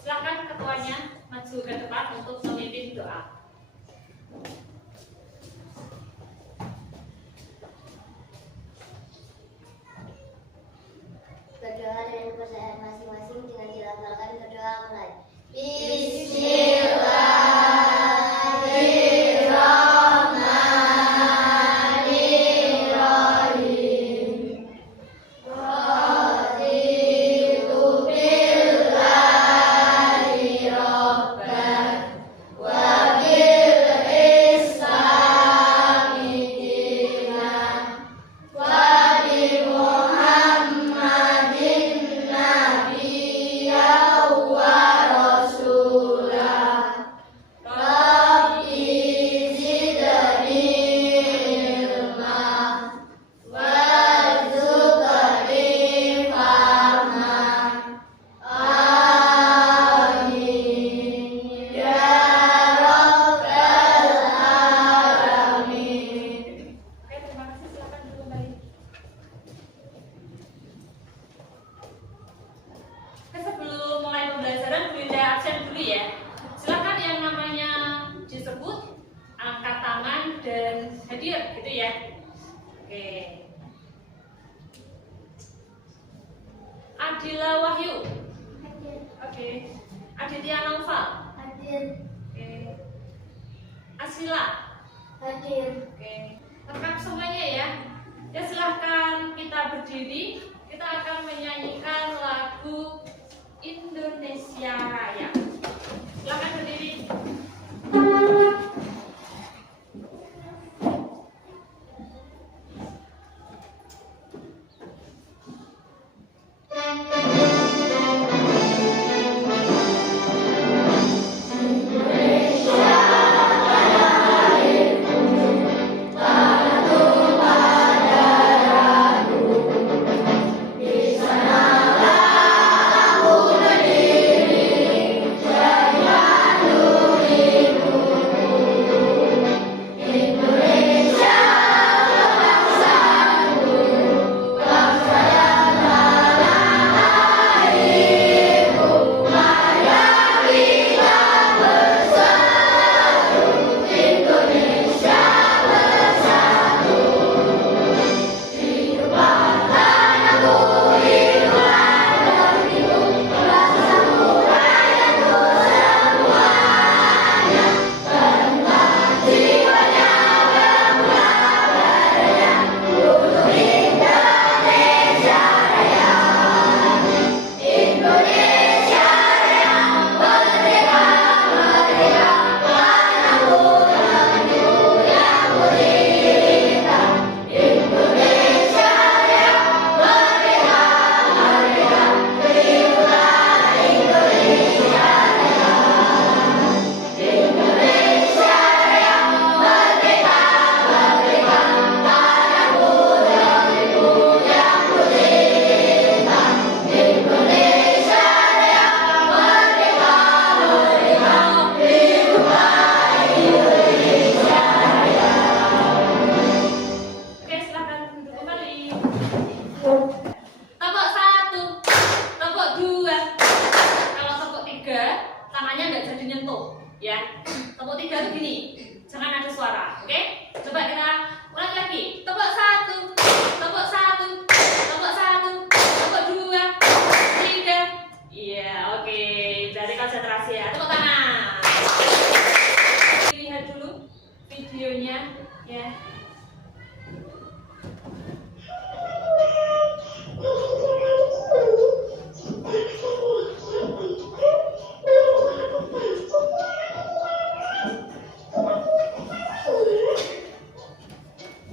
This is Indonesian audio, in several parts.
Silakan ketuanya maju ke depan untuk memimpin doa. Berdoa dengan kepercayaan masing-masing dengan dilafalkan berdoa mulai. Dan hadir gitu ya. Oke. Adila Wahyu. Hadir. Oke. Aditya Naufal. Hadir. Oke. Asila. Hadir. Oke. Lengkap semuanya ya. Ya silahkan kita berdiri. Kita akan menyanyikan lagu Indonesia Raya. Silahkan berdiri.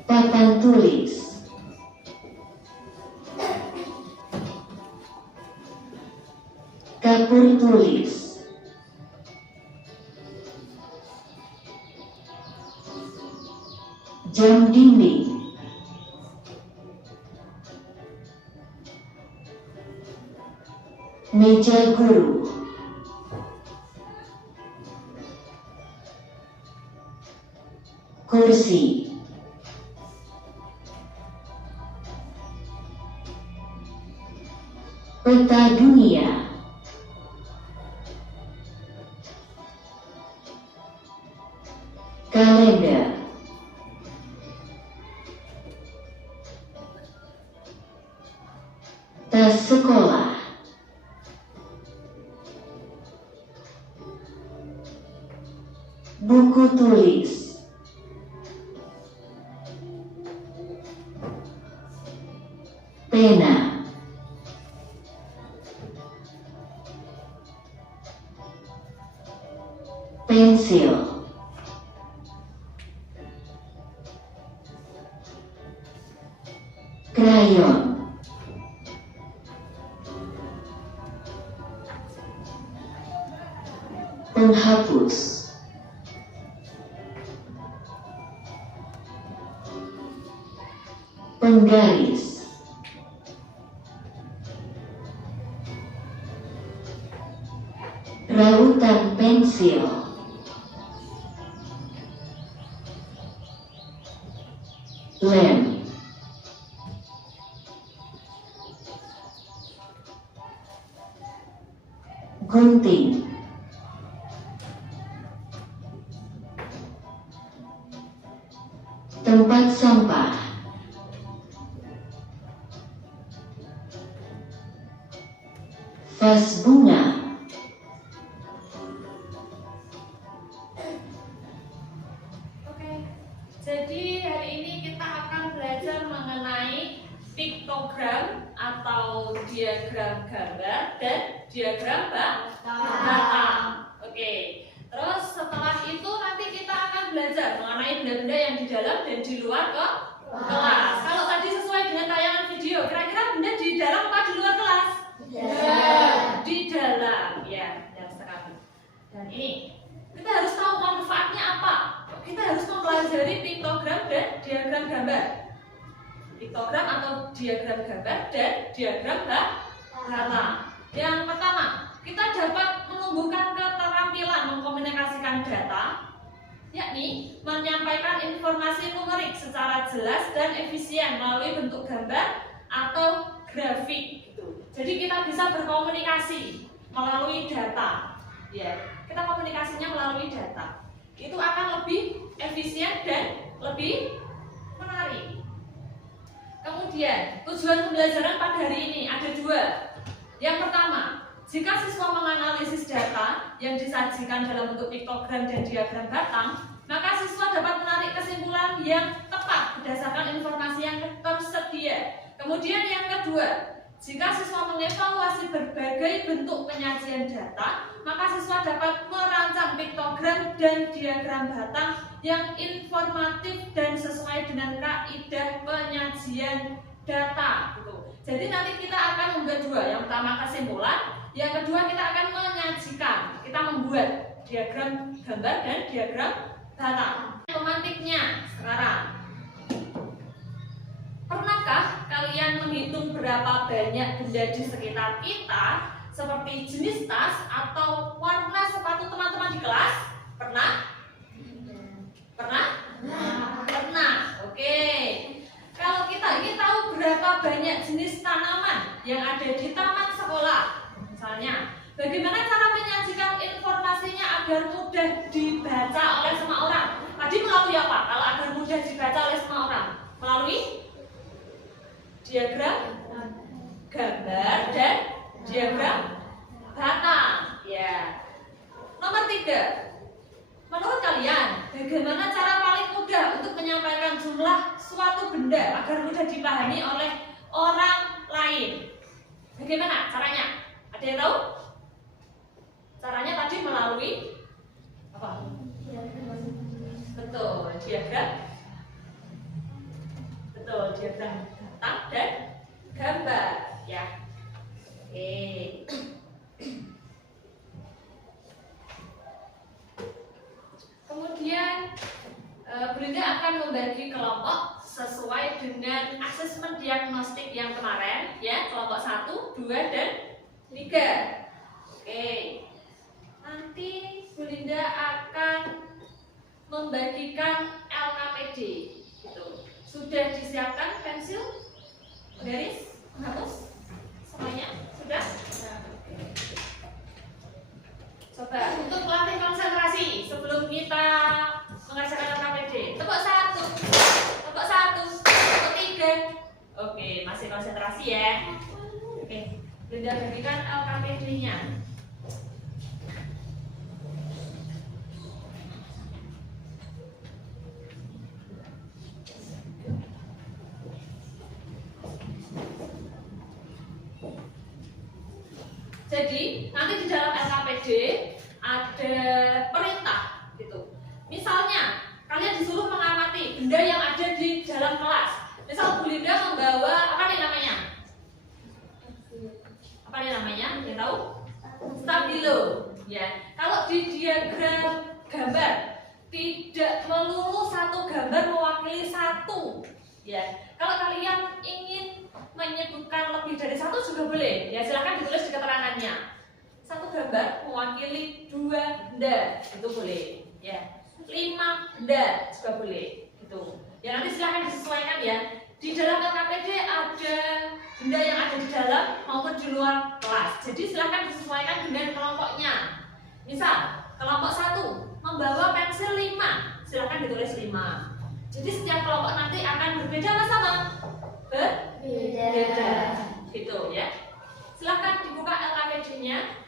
Papan tulis. Kapur tulis. dinding, meja guru, kursi, peta dunia, kalender, tas sekolah, buku tulis, pena, pensil, krayon, penghapus, penggaris, rautan pensil, lem, gunting, tempat sampah, vas bunga, Oke, jadi hari ini kita akan belajar mengenai piktogram atau diagram gambar dan diagram bata. Oke, terus setelah itu nanti kita akan belajar mengenai benda-benda yang di dalam dan di luar kelas. Kalau tadi sesuai dengan tayangan video, kira-kira benda di dalam apa di luar kelas? Di dalam, ya, benar sekali. Dan ini kita harus tahu manfaatnya apa. Kita harus mempelajari piktogram dan diagram gambar. Piktogram atau diagram gambar dan diagram bata. Yang pertama, kita dapat menumbuhkan keterampilan mengkomunikasikan data, yakni menyampaikan informasi numerik secara jelas dan efisien melalui bentuk gambar atau grafik. Jadi kita bisa berkomunikasi melalui data. Ya, kita komunikasinya melalui data. Itu akan lebih efisien dan lebih menarik. Kemudian, tujuan pembelajaran pada hari ini ada dua. Yang pertama, jika siswa menganalisis data yang disajikan dalam bentuk piktogram dan diagram batang, maka siswa dapat menarik kesimpulan yang tepat berdasarkan informasi yang tersedia. Kemudian yang kedua, jika siswa mengevaluasi berbagai bentuk penyajian data, maka siswa dapat merancang piktogram dan diagram batang yang informatif dan sesuai dengan kaidah penyajian data. Jadi nanti kita akan membuat dua. Yang pertama kesimpulan, yang kedua kita akan menyajikan. Kita membuat diagram gambar dan diagram batang. Pemantiknya sekarang. Pernahkah kalian menghitung berapa banyak benda di sekitar kita, seperti jenis tas atau warna sepatu teman-teman di kelas? Pernah? Pernah? Pernah. Oke. Kalau kita ingin tahu berapa banyak jenis tanaman yang ada di taman sekolah, misalnya, bagaimana cara menyajikan informasinya agar mudah dibaca oleh semua orang? Tadi melalui apa? Kalau agar mudah dibaca oleh semua orang, melalui diagram gambar dan diagram batang. Ya. Nomor 3. Menurut kalian, bagaimana cara paling mudah untuk menyampaikan jumlah suatu benda agar mudah dipahami oleh orang lain? Bagaimana caranya? Ada yang tahu? Caranya tadi melalui apa? Betul, diagram. Betul, diagram batang dan gambar, ya. Oke. Kemudian Bunda akan membagi kelompok 2 dan 3. Oke. Nanti Bu Linda akan membagikan LKPD gitu. Sudah disiapkan pensil, garis, penghapus? Semuanya sudah? Coba untuk melatih konsentrasi sebelum kita mengerjakan LKPD. Tepuk 1, tepuk 1, tepuk 3. Oke, masih konsentrasi ya. Oke, Linda bagikan LKPD-nya. Jadi nanti di dalam LKPD ada perintah gitu. Misalnya kalian disuruh mengamati benda yang ada di dalam kelas. Misal Bu Linda membawa apa nih namanya? Apa nih namanya? Yang tahu? Stabilo. Ya. Kalau di diagram gambar tidak melulu satu gambar mewakili satu. Ya. Kalau kalian ingin menyebutkan lebih dari satu juga boleh. Ya, silakan ditulis di keterangannya. Satu gambar mewakili 2 benda, itu boleh. Ya, 5 benda juga boleh. Itu. Ya, nanti silakan disesuaikan ya. Di dalam LKPD ada benda yang ada di dalam maupun di luar kelas. Jadi silakan disesuaikan dengan kelompoknya. Misal, kelompok 1 membawa pensil 5, silakan ditulis 5. Jadi setiap kelompok nanti akan berbeda apa sama? Beda. Gitu ya. Silahkan dibuka LKPD-nya.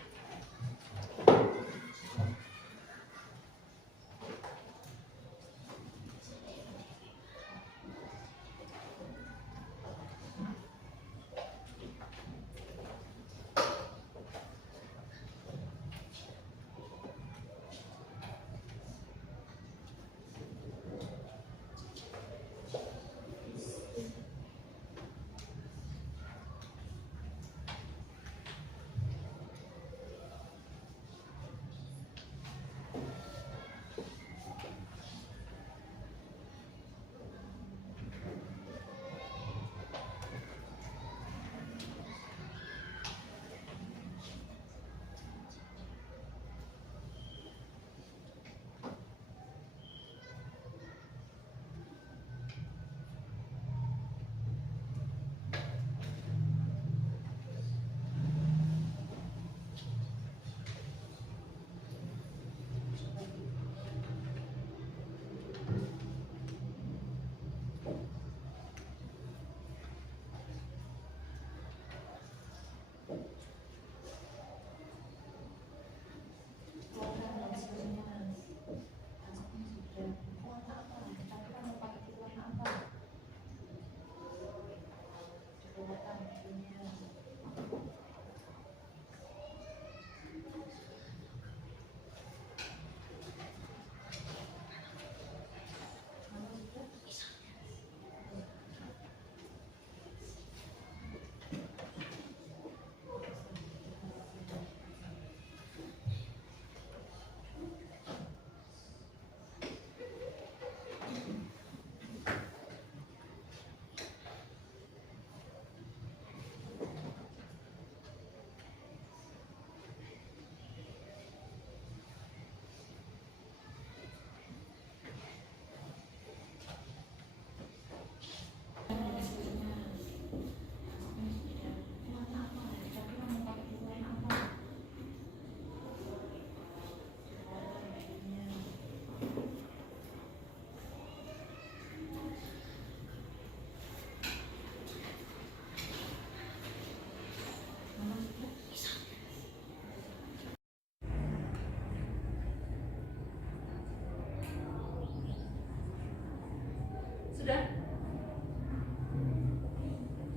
Sudah?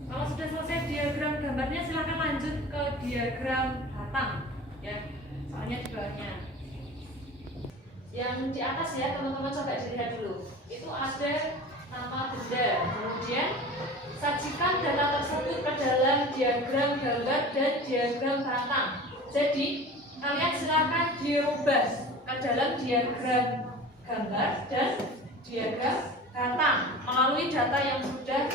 Kalau sudah selesai diagram gambarnya, silahkan lanjut ke diagram batang ya, soalnya di bawahnya. Yang di atas ya, teman-teman coba dilihat dulu. Itu ada nama benda, kemudian sajikan data tersebut ke dalam diagram gambar dan diagram batang. Jadi kalian silakan dirubah ke dalam diagram gambar dan diagram batang melalui data yang sudah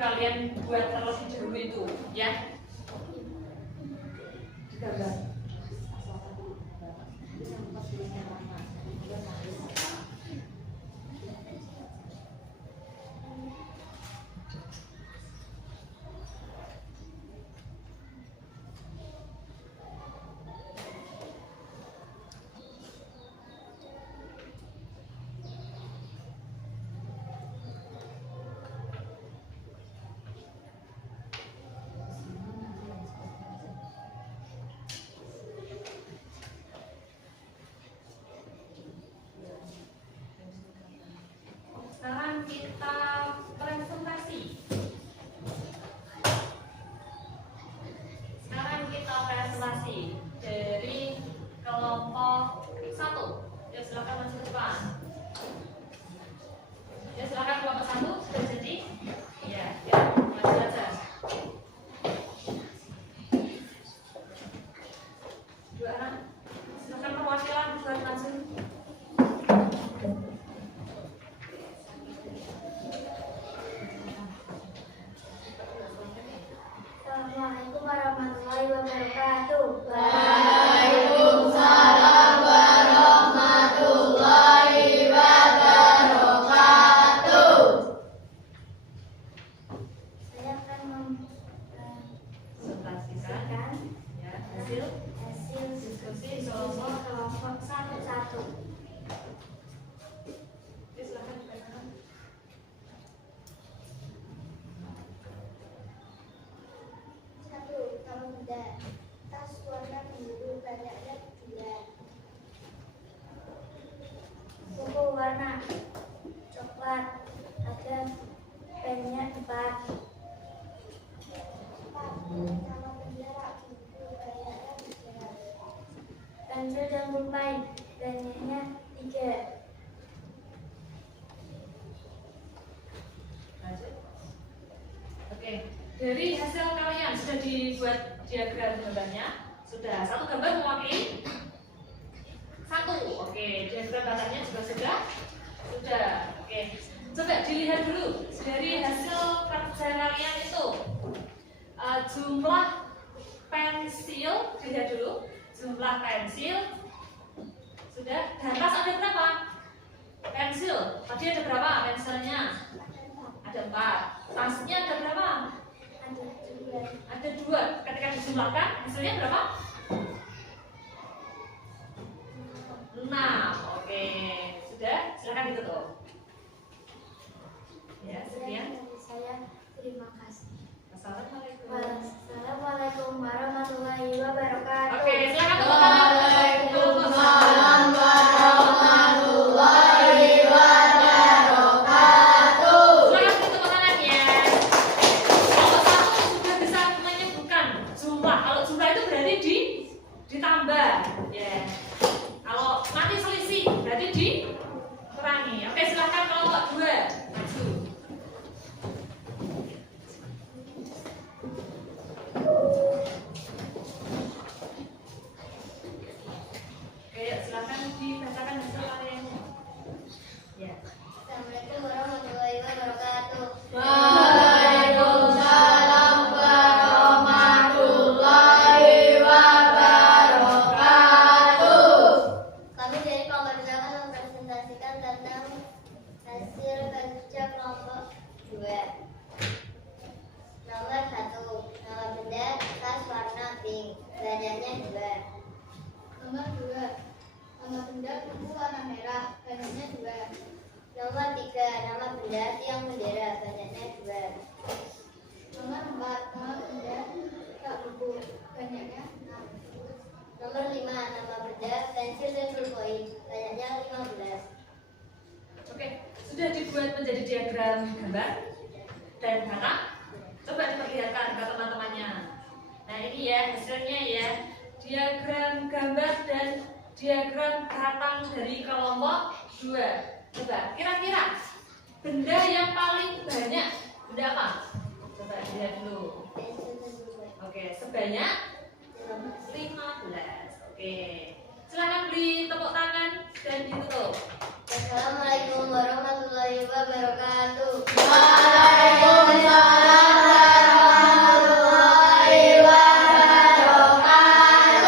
kalian buat terlebih dahulu itu ya. gambar. Sekarang kita presentasi. Dari kelompok 1. Ya silakan masuk ke depan. Ya silakan kelompok 1 sudah jadi. Ya, ya maju aja. 2 anak. Silakan perwakilan buat maju. Assalamualaikum warahmatullahi wabarakatuh. Waalaikumsalam warahmatullahi wabarakatuh. Saya akan Presentasikan ya hasil hasil diskusi kelompok kelompok 1. Ya, silakan dibacakan. Satu, nama benda. Tas warna biru, banyaknya 2. Buku warna coklat, ada pennya 4. Nama bendera, buku banyaknya 3. Pensil dan pulpen, banyaknya 3. Lanjut. Oke, dari hasil kalian sudah dibuat diagram gambarnya? Sudah. Satu gambar mewakili 1. Oke, diagram batangnya juga sudah? Sudah. Oke. Coba dilihat dulu dari hasil kerja kalian itu. Jumlah pensil, dilihat dulu. Jumlah pensil sudah. Dan tas ada berapa? Pensil. Tadi ada berapa pensilnya? Ada 4. Tasnya ada berapa? Ada 2. Ketika dijumlahkan hasilnya berapa? 6. Oke, sudah. Silakan ditutup. Ya, sekian. Saya terima kasih. Assalamualaikum. Assalamualaikum warahmatullahi wabarakatuh. Oke, silakan tepuk tangan. Waalaikumsalam warahmatullahi wabarakatuh. Silakan tepuk tangan ya. Kalau 1 sudah bisa menyebutkan jumlah. Kalau jumlah itu berarti ditambah. Ya. Kalau nanti selisih berarti dikurangi. Oke, silakan kelompok 2 maju. Oke, silakan dibacakan hasil kalian. Ya. Assalamualaikum warahmatullahi wabarakatuh. Waalaikumsalam warahmatullahi wabarakatuh. Kami dari kelompok 2 akan mempresentasikan tentang hasil kerja kelompok 2. Nomor 1, nama benda tas warna pink, banyaknya 2. Nomor 2, nama benda buku warna merah, banyaknya 2. Nomor 3, nama benda tiang bendera, banyaknya 2. Nomor 4, nama benda tak buku, banyaknya 6. Nomor 5, nama benda pensil dan pulpen, banyaknya 15. Oke, sudah dibuat menjadi diagram gambar dan kata. Coba diperlihatkan ke teman-temannya. Nah ini ya hasilnya ya, diagram gambar dan diagram batang dari kelompok 2. Coba kira-kira benda yang paling banyak benda apa? Coba lihat dulu. Pensil dan pulpen. Oke, sebanyak 15. Oke, silakan beri tepuk tangan dan ditutup. Assalamualaikum warahmatullahi wabarakatuh. Waalaikumsalam warahmatullahi wabarakatuh.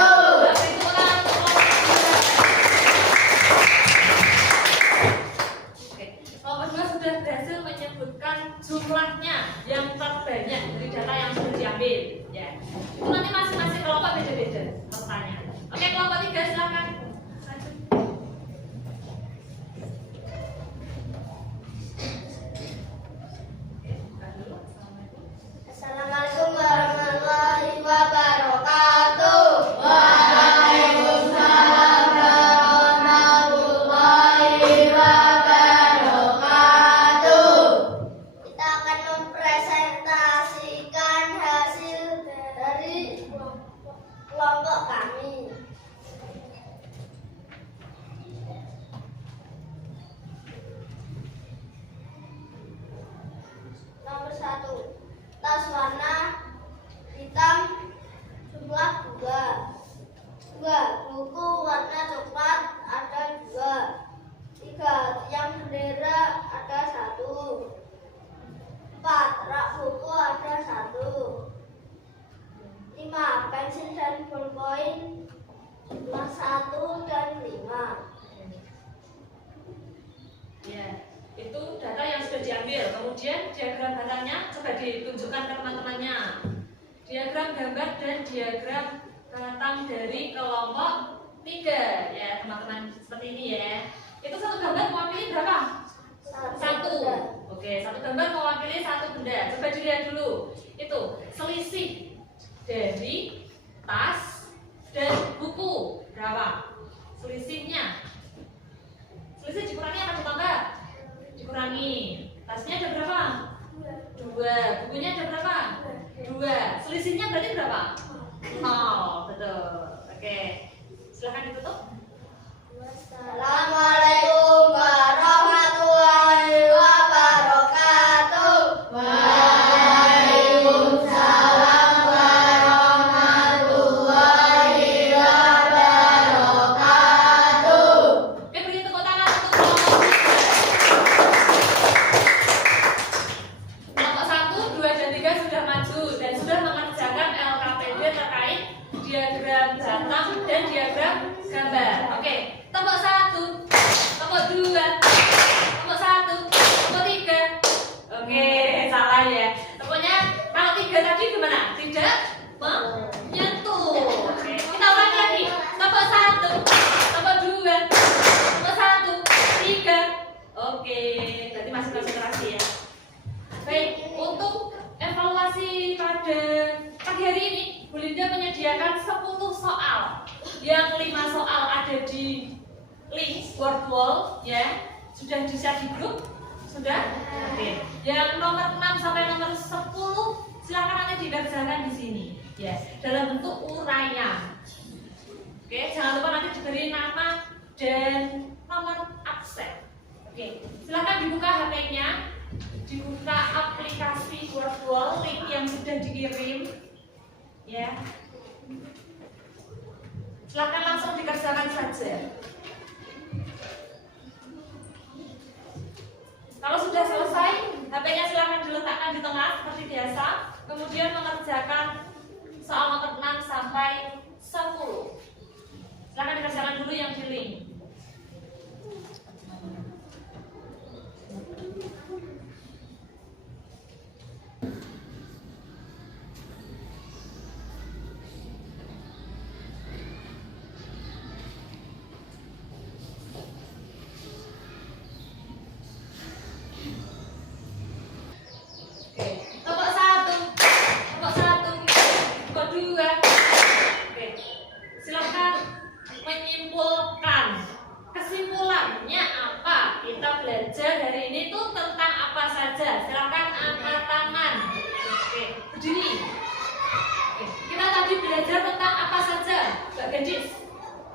diagram gambar dan diagram batang dari kelompok 3 ya teman-teman, seperti ini ya. Itu satu gambar mewakili berapa? Satu. Oke, satu gambar mewakili satu benda. Coba dilihat dulu. Itu selisih dari tas dan buku berapa? Selisihnya. Selisih dikurangi apa ditambah? Dikurangi. Tasnya ada berapa? 2. Bukunya ada berapa? 2. Selisihnya berarti berapa? 0. Betul. Oke. Silahkan ditutup. Assalamualaikum warahmatullahi wabarakatuh. Waalaikumsalam warahmatullahi wabarakatuh. Oke, beri tepuk tangan untuk kelompok 3. Kelompok 1, 2, dan 3 sudah maju dan sudah mengerjakan LKPD terkait diagram batang dan diagram gambar. Oke, kelompok 1, kelompok 2, kelompok 1, kelompok 3. Oke, salah ya. Pokoknya kalau 3 tadi gimana? Tidak menyentuh. Oke, kita ulangi lagi. Kelompok 1, kelompok 2, kelompok 1, 3. Oke, berarti masih konsentrasi ya. Baik, untuk evaluasi pada pagi hari ini, Bu Linda menyediakan 10 soal. Yang 5 soal ada di link word wall ya. Sudah di-share di grup? Sudah? Oke. Yang nomor 6 sampai nomor 10 silakan nanti dikerjakan di sini ya, dalam bentuk uraian. Oke, jangan lupa nanti diberi nama dan nomor absen. Oke, silakan dibuka HP-nya, dibuka aplikasi word wall link yang sudah dikirim ya. Silakan langsung dikerjakan saja. Kalau sudah selesai, HP-nya silakan diletakkan di tengah seperti biasa. Kemudian mengerjakan soal nomor 6 sampai 10. Silakan dikerjakan dulu yang di link.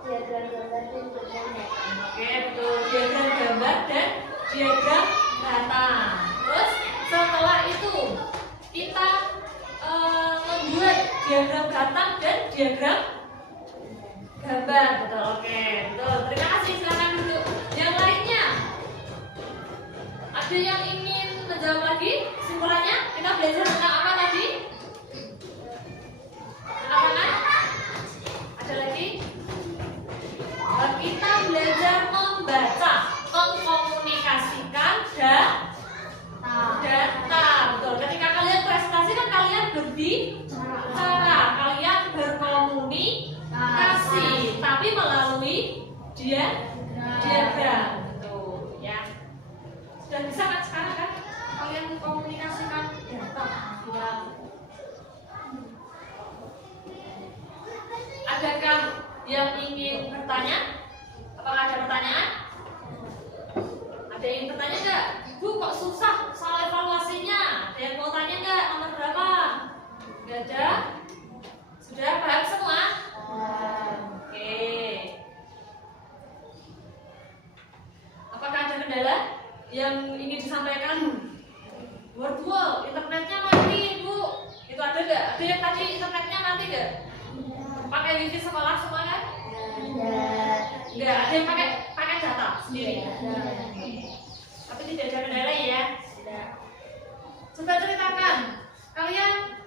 Diagram gambar dan diagram batang. Oke, betul. Diagram gambar dan diagram batang. Terus setelah itu kita membuat diagram batang dan diagram gambar. Betul. Oke, betul. Terima kasih. Silakan duduk. Yang lainnya, ada yang ingin menjawab lagi? Kesimpulannya, kita belajar tentang apa tadi? Apa? Ada lagi? Kita belajar membaca, mengkomunikasikan data. Betul. Ketika kalian presentasi kan kalian berbicara, kalian berkomunikasi, tapi melalui diagram. Betul, ya. Sudah bisa kan sekarang kan? Kalian komunikasikan data. Adakah yang ingin bertanya? Apakah ada pertanyaan? Ada yang ingin bertanya enggak? Ibu kok susah soal evaluasinya? Ada yang mau tanya enggak? Nomor berapa? Enggak ada? Sudah paham semua? Oke. Apakah ada kendala yang ingin disampaikan? Word wall, internetnya mati, Bu. Itu ada enggak? Ada yang tadi internetnya mati enggak? Pakai wifi sekolah semua kan? Enggak, ada yang pakai data sendiri. Tapi tidak ada kendala ya. Coba ceritakan, kalian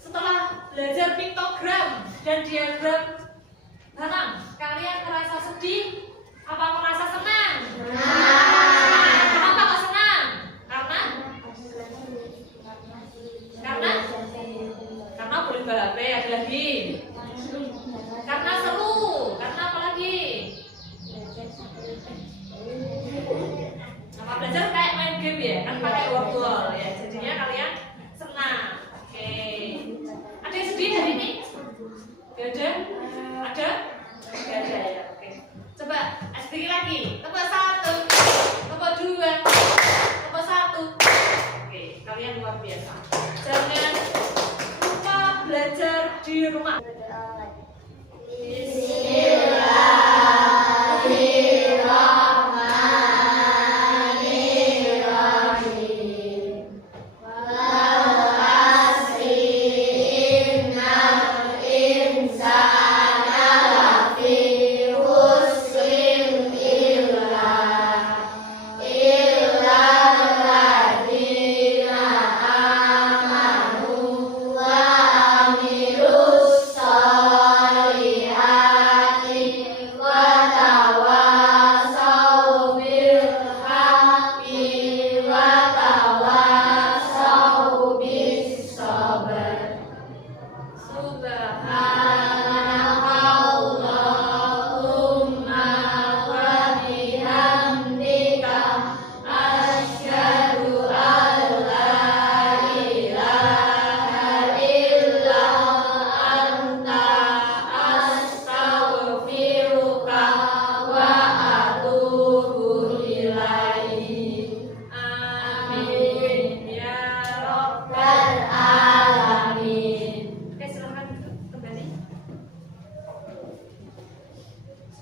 setelah belajar piktogram dan diagram batang, kalian merasa sedih? Apa merasa senang? Kenapa kok senang? Karena HP, ada lagi. Karena seru. Karena apa lagi? Sama belajar kayak main game ya, kan pakai workball ya. Jadinya kalian senang. Oke. Ada yang sedih hari ini? Gak ada? Ada? Gak ada ya. Oke. Coba sedikit lagi. Tepuk 1, tepuk 2, tepuk 1. Oke, kalian luar biasa. Jangan lupa belajar di rumah.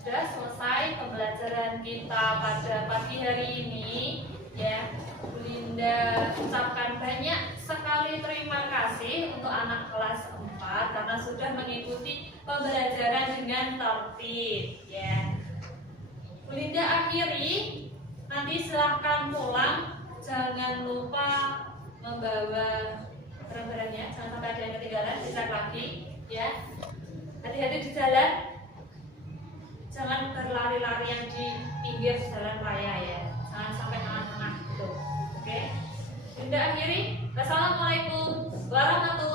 Sudah selesai pembelajaran kita pada pagi hari ini ya. Bu Linda ucapkan banyak sekali terima kasih untuk anak kelas 4 karena sudah mengikuti pembelajaran dengan tertib ya. Bu Linda akhiri, nanti silahkan pulang, jangan lupa membawa barang-barangnya, jangan sampai ada yang ketinggalan, bisa lagi ya. Hati-hati di jalan. Jangan berlari-larian di pinggir jalan raya ya. Jangan sampai tengah-tengah gitu. Oke. Linda akhiri. Wassalamualaikum warahmatullahi